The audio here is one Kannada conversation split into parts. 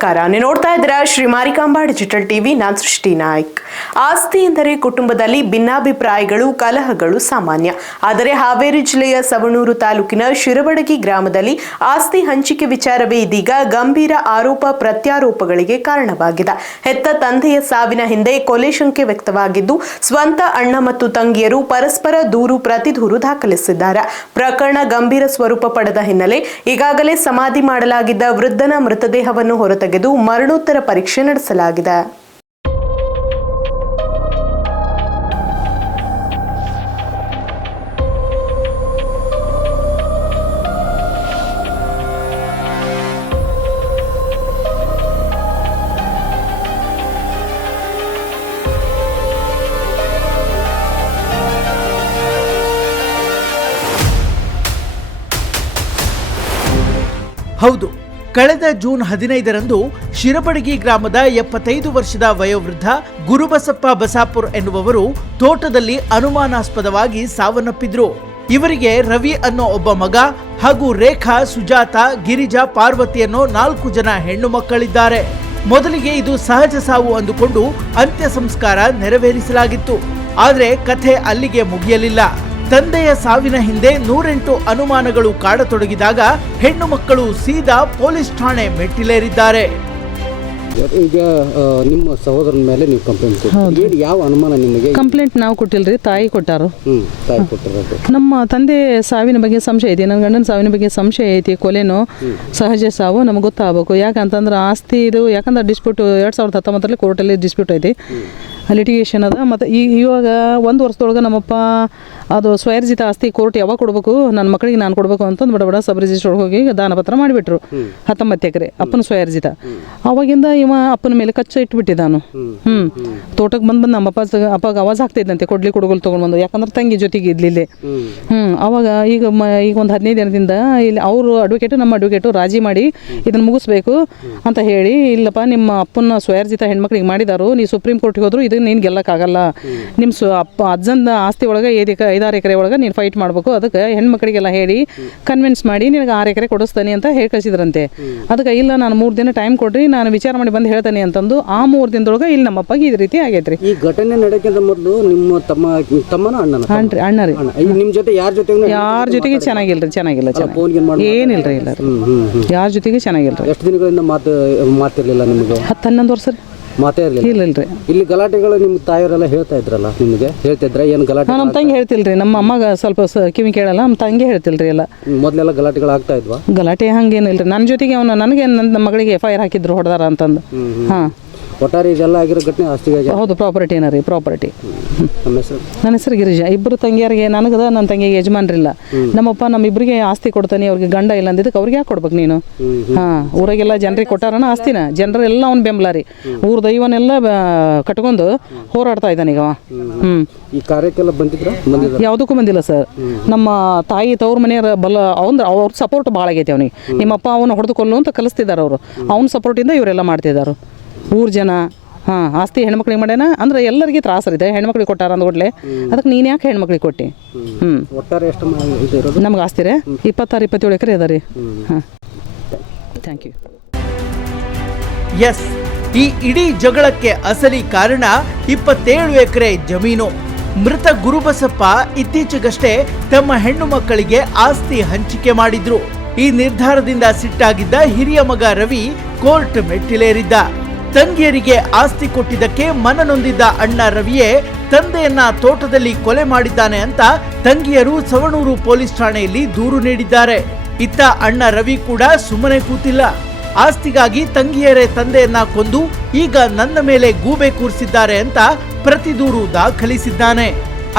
ನಮಸ್ಕಾರ, ನೀವು ನೋಡ್ತಾ ಇದ್ದೀರಾ ಶ್ರೀ ಮಾರಿಕಾಂಬಾ ಡಿಜಿಟಲ್ ಟಿವಿ. ನಾನು ಸೃಷ್ಟಿ ನಾಯ್ಕ್. ಆಸ್ತಿ ಎಂದರೆ ಕುಟುಂಬದಲ್ಲಿ ಭಿನ್ನಾಭಿಪ್ರಾಯಗಳು, ಕಲಹಗಳು ಸಾಮಾನ್ಯ. ಆದರೆ ಹಾವೇರಿ ಜಿಲ್ಲೆಯ ಸವಣೂರು ತಾಲೂಕಿನ ಶಿರಬಡಗಿ ಗ್ರಾಮದಲ್ಲಿ ಆಸ್ತಿ ಹಂಚಿಕೆ ವಿಚಾರವೇ ಇದೀಗ ಗಂಭೀರ ಆರೋಪ ಪ್ರತ್ಯಾರೋಪಗಳಿಗೆ ಕಾರಣವಾಗಿದೆ. ಹೆತ್ತ ತಂದೆಯ ಸಾವಿನ ಹಿಂದೆ ಕೊಲೆ ಶಂಕೆ ವ್ಯಕ್ತವಾಗಿದ್ದು, ಸ್ವಂತ ಅಣ್ಣ ಮತ್ತು ತಂಗಿಯರು ಪರಸ್ಪರ ದೂರು ಪ್ರತಿದೂರು ದಾಖಲಿಸಿದ್ದಾರೆ. ಪ್ರಕರಣ ಗಂಭೀರ ಸ್ವರೂಪ ಪಡೆದ ಹಿನ್ನೆಲೆ ಈಗಾಗಲೇ ಸಮಾಧಿ ಮಾಡಲಾಗಿದ್ದ ವೃದ್ಧನ ಮೃತದೇಹವನ್ನು ಹೊರತೆಗೆದು ಮರಣೋತ್ತರ ಪರೀಕ್ಷೆ ನಡೆಸಲಾಗಿದೆ. ಹೌದು, ಕಳೆದ ಜೂನ್ 15ರಂದು ಶಿರಬಡಗಿ ಗ್ರಾಮದ 75 ವರ್ಷದ ವಯೋವೃದ್ಧ ಗುರುಬಸಪ್ಪ ಬಸಾಪುರ್ ಎನ್ನುವವರು ತೋಟದಲ್ಲಿ ಅನುಮಾನಾಸ್ಪದವಾಗಿ ಸಾವನ್ನಪ್ಪಿದ್ರು. ಇವರಿಗೆ ರವಿ ಅನ್ನೋ ಒಬ್ಬ ಮಗ ಹಾಗೂ ರೇಖಾ, ಸುಜಾತ, ಗಿರಿಜಾ, ಪಾರ್ವತಿ ಅನ್ನೋ 4 ಜನ ಹೆಣ್ಣು ಮಕ್ಕಳಿದ್ದಾರೆ. ಮೊದಲಿಗೆ ಇದು ಸಹಜ ಸಾವು ಅಂದುಕೊಂಡು ಅಂತ್ಯ ಸಂಸ್ಕಾರ ನೆರವೇರಿಸಲಾಗಿತ್ತು. ಆದರೆ ಕಥೆ ಅಲ್ಲಿಗೆ ಮುಗಿಯಲಿಲ್ಲ. ತಂದೆಯ ಸಾವಿನ ಹಿಂದೆ 108 ಅನುಮಾನಗಳು ಕಾಡತೊಡಗಿದಾಗ ಹೆಣ್ಣು ಮಕ್ಕಳು ಸೀದಾ ಪೊಲೀಸ್ ಠಾಣೆ ಮೆಟ್ಟಿಲೇರಿದ್ದಾರೆ. ಈಗ ನಿಮ್ಮ ಸಹೋದರನ ಮೇಲೆ ನೀವು ಕಂಪ್ಲೇಂಟ್ ಕೊಟ್ಟಿದ್ದೀರಿ. ಯಾವ ಅನುಮಾನ ನಿಮಗೆ? ಕಂಪ್ಲೇಂಟ್ ನಾವು ಕೊಟ್ಟಿಲ್ರಿ, ತಾಯಿ ಕೊಟ್ಟಾರು. ತಾಯಿ ಕೊಟ್ಟಿರೋದು. ನಮ್ಮ ತಂದೆ ಸಾವಿನ ಬಗ್ಗೆ ಸಂಶಯ ಐತಿ, ನನ್ನ ಗಂಡನ ಸಾವಿನ ಬಗ್ಗೆ ಸಂಶಯ ಐತಿ. ಕೊಲೆನೋ ಸಹಜ ಸಾವು ನಮಗೆ ಗೊತ್ತಾಗಬೇಕು. ಯಾಕಂತಂದ್ರೆ ಆಸ್ತಿ ಇದು, ಯಾಕಂದ್ರೆ ಡಿಸ್ಪ್ಯೂಟ್ 2019 ಕೋರ್ಟಲ್ಲಿ ಡಿಸ್ಪ್ಯೂಟ್ ಐತಿ, ಲಿಟಿಗೇಷನ್ ಅದ. ಮತ್ತು ಇವಾಗ 1 ವರ್ಷದೊಳಗೆ ನಮ್ಮಪ್ಪ ಅದು ಸ್ವಯರ್ಜಿತ ಆಸ್ತಿ ಕೋರ್ಟ್ ಯಾವಾಗ ಕೊಡಬೇಕು, ನನ್ನ ಮಕ್ಕಳಿಗೆ ನಾನು ಕೊಡಬೇಕು ಅಂತಂದು ಬಡ ಸಬ್ ರಿಜಿಸ್ಟರ್ ಹೋಗಿ ದಾನಪತ್ರ ಮಾಡಿಬಿಟ್ರು. 19 ಎಕರೆ ಅಪ್ಪನ ಸ್ವಯರ್ಜಿತ. ಅವಾಗಿಂದ ಇವ ಅಪ್ಪನ ಮೇಲೆ ಕಚ್ಚ ಇಟ್ಬಿಟ್ಟಿದ್ದಾನು. ತೋಟಕ್ಕೆ ಬಂದು ನಮ್ಮ ಅಪ್ಪಗ ಆವಾಜ್ ಆಗ್ತಿದ್ದಂತೆ, ಕೊಡುಗೋಲು ತೊಗೊಂಡ್ಬಂದು. ಯಾಕಂದ್ರೆ ತಂಗಿ ಜೊತೆಗೆ ಇದ್ಲಿಲ್ಲೇ. ಅವಾಗ ಈಗ ಒಂದು 15 ದಿನದಿಂದ ಇಲ್ಲಿ ಅವರು ಅಡ್ವೊಕೇಟು, ನಮ್ಮ ಅಡ್ವೊಕೇಟು ರಾಜಿ ಮಾಡಿ ಇದನ್ನು ಮುಗಿಸ್ಬೇಕು ಅಂತ ಹೇಳಿ, ಇಲ್ಲಪ್ಪ ನಿಮ್ಮ ಅಪ್ಪನ ಸ್ವಯರ್ಜಿತ ಹೆಣ್ಮಕ್ಳಿಗೆ ಮಾಡಿದಾರು, ನೀವು ಸುಪ್ರೀಂ ಕೋರ್ಟ್ಗೆ ಹೋದ್ರು ಇದು ನೀನು ಗೆಲ್ಲಕ್ಕಾಗಲ್ಲ. ನಿಮ್ಮ ಅಜ್ಜನ ಆಸ್ತಿ ಒಳಗೆ 5-6 ಎಕರೆ ಒಳಗೆ ನೀನು ಫೈಟ್ ಮಾಡಬೇಕು. ಅದಕ್ಕೆ ಹೆಣ್ಮಕ್ಳಿಗೆಲ್ಲ ಹೇಳಿ ಕನ್ವಿನ್ಸ್ ಮಾಡಿ ನಿನಗೆ 6 ಎಕರೆ ಕೊಡಿಸ್ತಾನೆ ಅಂತ ಹೇಳಿ ಕಳಿಸಿದ್ರಂತೆ. ಅದಕ್ಕೆ ಇಲ್ಲ, ನಾನು 3 ದಿನ ಟೈಮ್ ಕೊಡ್ರಿ, ನಾನು ವಿಚಾರ ಮಾಡಿ ಬಂದು ಹೇಳ್ತಾನೆ ಅಂತಂದು ಆ 3 ದಿನದೊಳಗೆ ಇಲ್ಲಿ ನಮ್ಮಪ್ಪಗೆ ಈ ರೀತಿ ಆಗೈತ್ರಿ. ಈ ಘಟನೆ ನಡೆಯೋಕ್ಕಿಂತ ಮೊದಲು ನಿಮ್ಮ ತಮ್ಮನ ಅಣ್ಣ ರೀ. ನಿಮ್ಮ ಜೊತೆ ಯಾರ ಜೊತೆಗೆ ಚೆನ್ನಾಗಿಲ್ರಿ, ಏನಿಲ್ರಿ, ಇಲ್ಲ ಯಾರ ಜೊತೆಗೆ ಚೆನ್ನಾಗಿಲ್ರಿ. ಎಷ್ಟು ದಿನಗಳಿಂದ ಮಾತಿರ್ಲಿಲ್ಲ ನಿಮಗೆ? 10-11 ವರ್ಷ ರೀ. ಮಾತೇ ಇರಲಿಲ್ಲ. ಇಲ್ಲಿ ಗಲಾಟೆಗಳು ನಿಮ್ಮ ತಾಯಿಯವರೆಲ್ಲ ಹೇಳ್ತಾ ಇದ್ರಲ್ಲ, ನಿಮಗೆ ಹೇಳ್ತಿದ್ರ ಏನು ಗಲಾಟೆ? ನಮ್ಮ ತಂಗಿ ಹೇಳ್ತಿಲ್ರಿ, ನಮ್ಮ ಅಮ್ಮಗೆ ಸ್ವಲ್ಪ ಕಿವಿ ಕೇಳಲ್ಲ, ನಮ್ಮ ತಂಗಿ ಹೇಳ್ತಿಲ್ರಿ. ಎಲ್ಲ ಮೊದಲೆಲ್ಲ ಗಲಾಟೆಗಳು ಆಗ್ತಾ ಇದ್ವಾ? ಗಲಾಟೆ ಹಂಗೇನಿಲ್ರಿ. ನನ್ನ ಜೊತೆಗೆ ನನಗೆ ನನ್ನ ಮಗಳಿಗೆ FIR ಹಾಕಿದ್ರು, ಹೊಡೆದಾರ ಅಂತಂದು. ಒಟ್ಟಾರೆ ಇದೆಲ್ಲ ಆಗಿರೋ ಘಟನೆ ಆಸ್ತಿಗೆ? ಹೌದು, ಪ್ರಾಪರ್ಟಿನ ರೀ, ಪ್ರಾಪರ್ಟಿ. ನನ್ನ ಹೆಸರು ಗಿರಿಜಾ. 2 ತಂಗಿಯರಿಗೆ, ನನಗದ ನನ್ನ ತಂಗಿಗೆ ಯಜಮಾನ್ರಿಲ್ಲ. ನಮ್ಮಪ್ಪ ನಮ್ಮಿಬ್ಬರಿಗೆ ಆಸ್ತಿ ಕೊಡ್ತಾನೆ, ಅವ್ರಿಗೆ ಗಂಡ ಇಲ್ಲ ಅಂದಿದ್ದಕ್ಕೆ ಅವ್ರಿಗೆ ಯಾಕೆ ಕೊಡ್ಬೇಕು ನೀನು? ಊರಾಗೆಲ್ಲ ಜನರಿಗೆ ಕೊಟ್ಟಾರನ ಆಸ್ತಿನ, ಜನರೆಲ್ಲ ಅವ್ನು ಬೆಂಬಲ ರೀ. ಊರ ದೈವನೆಲ್ಲ ಕಟ್ಕೊಂಡು ಹೋರಾಡ್ತಾ ಇದ್ದಾನೆ ಈಗ. ಈ ಕಾರ್ಯಕ್ಕೆಲ್ಲ ಬಂದಿದ್ರ? ಯಾವುದಕ್ಕೂ ಬಂದಿಲ್ಲ ಸರ್. ನಮ್ಮ ತಾಯಿ ತವ್ರ ಮನೆಯವ್ರ ಅವ್ರ ಸಪೋರ್ಟ್ ಭಾಳ ಆಗೈತೆ ಅವನಿಗೆ. ನಿಮ್ಮಪ್ಪ ಅವನು ಹೊಡೆದು ಕೊಲ್ಲು ಅಂತ ಕಲಿಸ್ತಿದ್ದಾರೆ ಅವರು. ಅವ್ನ ಸಪೋರ್ಟಿಂದ ಇವರೆಲ್ಲ ಮಾಡ್ತಿದ್ದಾರೆ ಊರ ಜನ. ಆಸ್ತಿ ಹೆಣ್ಮಕ್ಳಿಗೆ ಮಾಡ್ಯಾನ ಅಂದ್ರೆ ಎಲ್ಲರಿಗೆ ತ್ರಾಸರಿದೆ. ಹೆಣ್ಮಕ್ಳಿಗೆ ಕೊಟ್ಟಾರ ಅಂದ್ಕೊಡ್ಲೆ, ಅದಕ್ಕೆ ನೀನು ಯಾಕೆ ಹೆಣ್ಮಕ್ಳಿಗೆ ಕೊಟ್ಟಿ? ನಮ್ಗೆ ಆಸ್ತಿ ರೀ 26-27 ಎಕರೆ ಅದ ರೀ. Thank you. ಎಸ್, ಈ ಇಡೀ ಜಗಳಕ್ಕೆ ಅಸಲಿ ಕಾರಣ 27 ಎಕರೆ ಜಮೀನು. ಮೃತ ಗುರುಬಸಪ್ಪ ಇತ್ತೀಚೆಗಷ್ಟೇ ತಮ್ಮ ಹೆಣ್ಣು ಮಕ್ಕಳಿಗೆ ಆಸ್ತಿ ಹಂಚಿಕೆ ಮಾಡಿದ್ರು. ಈ ನಿರ್ಧಾರದಿಂದ ಸಿಟ್ಟಾಗಿದ್ದ ಹಿರಿಯ ಮಗ ರವಿ ಕೋರ್ಟ್ ಮೆಟ್ಟಿಲೇರಿದ್ದ. ತಂಗಿಯರಿಗೆ ಆಸ್ತಿ ಕೊಟ್ಟಿದ್ದಕ್ಕೆ ಮನನೊಂದಿದ್ದ ಅಣ್ಣ ರವಿಯೇ ತಂದೆಯನ್ನ ತೋಟದಲ್ಲಿ ಕೊಲೆ ಮಾಡಿದ್ದಾನೆ ಅಂತ ತಂಗಿಯರು ಸವಣೂರು ಪೊಲೀಸ್ ಠಾಣೆಯಲ್ಲಿ ದೂರು ನೀಡಿದ್ದಾರೆ. ಇತ್ತ ಅಣ್ಣ ರವಿ ಕೂಡ ಸುಮ್ಮನೆ ಕೂತಿಲ್ಲ. ಆಸ್ತಿಗಾಗಿ ತಂಗಿಯರೇ ತಂದೆಯನ್ನ ಕೊಂದು ಈಗ ನನ್ನ ಮೇಲೆ ಗೂಬೆ ಕೂರಿಸಿದ್ದಾರೆ ಅಂತ ಪ್ರತಿದೂರು ದಾಖಲಿಸಿದ್ದಾನೆ.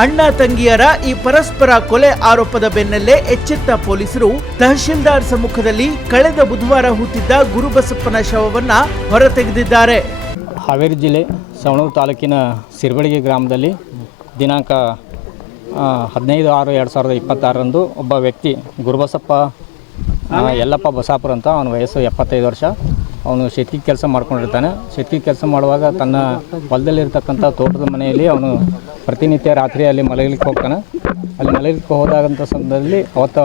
ಅಣ್ಣ ತಂಗಿಯರ ಈ ಪರಸ್ಪರ ಕೊಲೆ ಆರೋಪದ ಬೆನ್ನಲ್ಲೇ ಎಚ್ಚೆತ್ತ ಪೊಲೀಸರು ತಹಶೀಲ್ದಾರ್ ಸಮ್ಮುಖದಲ್ಲಿ ಕಳೆದ ಬುಧವಾರ ಹೂತಿದ್ದ ಗುರುಬಸಪ್ಪನ ಶವವನ್ನ ಹೊರತೆಗೆದಿದ್ದಾರೆ. ಹಾವೇರಿ ಜಿಲ್ಲೆ ಸವಣೂರು ತಾಲೂಕಿನ ಶಿರಬಡಗಿ ಗ್ರಾಮದಲ್ಲಿ ದಿನಾಂಕ 15/6/2026 ಒಬ್ಬ ವ್ಯಕ್ತಿ ಗುರುಬಸಪ್ಪ ಯಲ್ಲಪ್ಪ ಬಸಾಪುರ ಅಂತ, ಅವನ ವಯಸ್ಸು 75 ವರ್ಷ. ಅವನು ಶೆಟ್ಟಿ ಕೆಲಸ ಮಾಡ್ಕೊಂಡಿರ್ತಾನೆ. ಶೆಟ್ಟಿ ಕೆಲಸ ಮಾಡುವಾಗ ತನ್ನ ಹೊಲದಲ್ಲಿರ್ತಕ್ಕಂಥ ತೋಟದ ಮನೆಯಲ್ಲಿ ಅವನು ಪ್ರತಿನಿತ್ಯ ರಾತ್ರಿ ಅಲ್ಲಿ ಮಲಗಲಿಕ್ಕೆ ಹೋಗ್ತಾನೆ. ಅಲ್ಲಿ ಮಲಗಲಿಕ್ಕೆ ಹೋದಾಗಂಥ ಸಂದರ್ಭದಲ್ಲಿ ಅವತ್ತು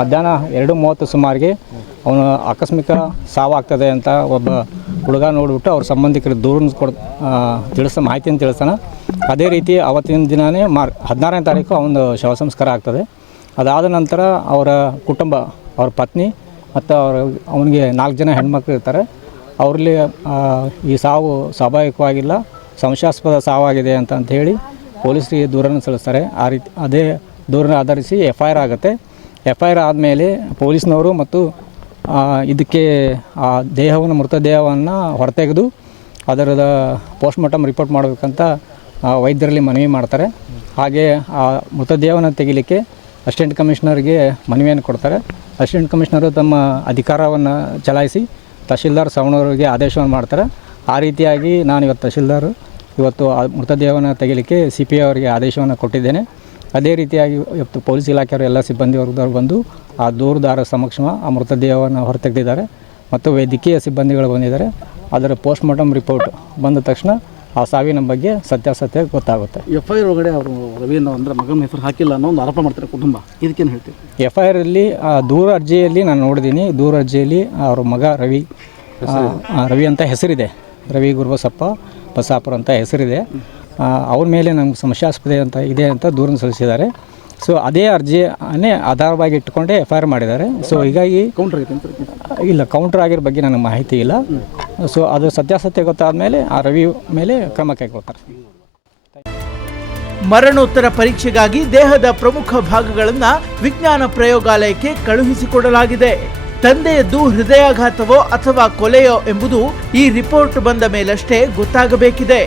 ಮಧ್ಯಾಹ್ನ 2:30 ಸುಮಾರಿಗೆ ಅವನು ಆಕಸ್ಮಿಕ ಸಾವಾಗ್ತದೆ ಅಂತ ಒಬ್ಬ ಹುಡುಗ ನೋಡಿಬಿಟ್ಟು ಅವ್ರ ಸಂಬಂಧಿಕರಿಗೆ ದೂರನ್ನು ಮಾಹಿತಿಯನ್ನು ತಿಳಿಸ್ತಾನೆ. ಅದೇ ರೀತಿ ಅವತ್ತಿನ ದಿನವೇ 16ನೇ ತಾರೀಕು ಅವನ ಶವ ಸಂಸ್ಕಾರ ಆಗ್ತದೆ. ಅದಾದ ನಂತರ ಅವರ ಕುಟುಂಬ, ಅವ್ರ ಪತ್ನಿ ಮತ್ತು ಅವನಿಗೆ 4 ಜನ ಹೆಣ್ಮಕ್ಳು ಇರ್ತಾರೆ. ಅವರಲ್ಲಿ ಈ ಸಾವು ಸ್ವಾಭಾವಿಕವಾಗಿಲ್ಲ, ಸಂಶಯಾಸ್ಪದ ಸಾವಾಗಿದೆ ಅಂತ ಹೇಳಿ ಪೊಲೀಸರಿಗೆ ದೂರನ್ನು ಸಲ್ಲಿಸ್ತಾರೆ. ಅದೇ ದೂರನ್ನು ಆಧರಿಸಿ FIR ಆಗುತ್ತೆ. FIR ಆದಮೇಲೆ ಪೊಲೀಸ್ನವರು ಮತ್ತು ಇದಕ್ಕೆ ಆ ಮೃತದೇಹವನ್ನು ಹೊರತೆಗೆದು ಅದರದ ಪೋಸ್ಟ್ಮಾರ್ಟಮ್ ರಿಪೋರ್ಟ್ ಮಾಡಬೇಕಂತ ವೈದ್ಯರಲ್ಲಿ ಮನವಿ ಮಾಡ್ತಾರೆ. ಹಾಗೆ ಆ ಮೃತದೇಹವನ್ನು ತೆಗಿಲಿಕ್ಕೆ ಅಸಿಸ್ಟೆಂಟ್ ಕಮಿಷನರ್ಗೆ ಮನವಿಯನ್ನು ಕೊಡ್ತಾರೆ. ಅಸಿಸ್ಟೆಂಟ್ ಕಮಿಷನರು ತಮ್ಮ ಅಧಿಕಾರವನ್ನು ಚಲಾಯಿಸಿ ತಹಶೀಲ್ದಾರ್ ಸವಣೂರಿಗೆ ಆದೇಶವನ್ನು ಮಾಡ್ತಾರೆ. ಆ ರೀತಿಯಾಗಿ ನಾನು ಇವತ್ತು ಆ ಮೃತದೇಹವನ್ನು ತೆಗಿಲಿಕ್ಕೆ CPI ಅವರಿಗೆ ಆದೇಶವನ್ನು ಕೊಟ್ಟಿದ್ದೇನೆ. ಅದೇ ರೀತಿಯಾಗಿ ಇವತ್ತು ಪೊಲೀಸ್ ಇಲಾಖೆಯವರು ಎಲ್ಲ ಸಿಬ್ಬಂದಿ ವರ್ಗದವರು ಬಂದು ಆ ದೂರುದಾರ ಸಮಕ್ಷ ಆ ಮೃತದೇಹವನ್ನು ಹೊರತೆಗೆದಿದ್ದಾರೆ ಮತ್ತು ವೈದ್ಯಕೀಯ ಸಿಬ್ಬಂದಿಗಳು ಬಂದಿದ್ದಾರೆ. ಅದರ ಪೋಸ್ಟ್ಮಾರ್ಟಮ್ ರಿಪೋರ್ಟ್ ಬಂದ ತಕ್ಷಣ ಆ ಸಾವಿನ ಬಗ್ಗೆ ಸತ್ಯಾಸತ್ಯ ಗೊತ್ತಾಗುತ್ತೆ. FIR ಒಳಗಡೆ ಅವರು ರವಿಯನ್ನು ಅಂದರೆ ಮಗನ ಹೆಸರು ಹಾಕಿಲ್ಲ ಅನ್ನೋ ಒಂದು ಆರೋಪ ಮಾಡ್ತಾರೆ ಕುಟುಂಬ, ಇದಕ್ಕೇನು ಹೇಳ್ತೀವಿ? FIR ಅಲ್ಲಿ ದೂರು ಅರ್ಜಿಯಲ್ಲಿ ನಾನು ನೋಡಿದ್ದೀನಿ. ದೂರು ಅರ್ಜಿಯಲ್ಲಿ ಅವ್ರ ಮಗ ರವಿ ಅಂತ ಹೆಸರಿದೆ, ರವಿ ಗುರುಬಸಪ್ಪ ಬಸಾಪುರ ಅಂತ ಹೆಸರಿದೆ. ಅವ್ರ ಮೇಲೆ ನಮ್ಗೆ ಸಂಶಯಾಸ್ಪದ ಇದೆ ಅಂತ ದೂರನ್ನು ಸಲ್ಲಿಸಿದ್ದಾರೆ. ಸೊ ಅದೇ ಅರ್ಜಿಯನ್ನೇ ಆಧಾರವಾಗಿ ಇಟ್ಟುಕೊಂಡೇ FIR ಮಾಡಿದ್ದಾರೆ. ಸೊ ಹೀಗಾಗಿ ಕೌಂಟರ್ ಆಗಿರೋ ಬಗ್ಗೆ ನನಗೆ ಮಾಹಿತಿ ಇಲ್ಲ. ಸೊ ಅದು ಸತ್ಯಾಸತ್ಯ ಗೊತ್ತಾದ ಮೇಲೆ ಆ ರವಿ ಮೇಲೆ ಕ್ರಮ ಕೈಗೊಳ್ತಾರೆ. ಮರಣೋತ್ತರ ಪರೀಕ್ಷೆಗಾಗಿ ದೇಹದ ಪ್ರಮುಖ ಭಾಗಗಳನ್ನು ವಿಜ್ಞಾನ ಪ್ರಯೋಗಾಲಯಕ್ಕೆ ಕಳುಹಿಸಿಕೊಡಲಾಗಿದೆ. ತಂದೆಯದ್ದು ಹೃದಯಾಘಾತವೋ ಅಥವಾ ಕೊಲೆಯೋ ಎಂಬುದು ಈ ರಿಪೋರ್ಟ್ ಬಂದ ಮೇಲಷ್ಟೇ ಗೊತ್ತಾಗಬೇಕಿದೆ.